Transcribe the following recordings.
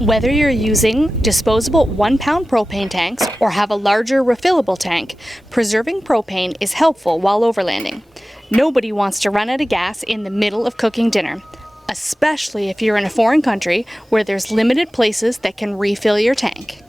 Whether you're using disposable 1-pound propane tanks or have a larger refillable tank, preserving propane is helpful while overlanding. Nobody wants to run out of gas in the middle of cooking dinner, especially if you're in a foreign country where there's limited places that can refill your tank.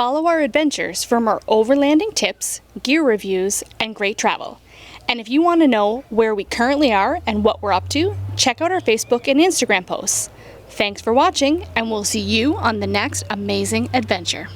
Follow our adventures for more overlanding tips, gear reviews, and great travel. And if you want to know where we currently are and what we're up to, check out our Facebook and Instagram posts. Thanks for watching, and we'll see you on the next amazing adventure.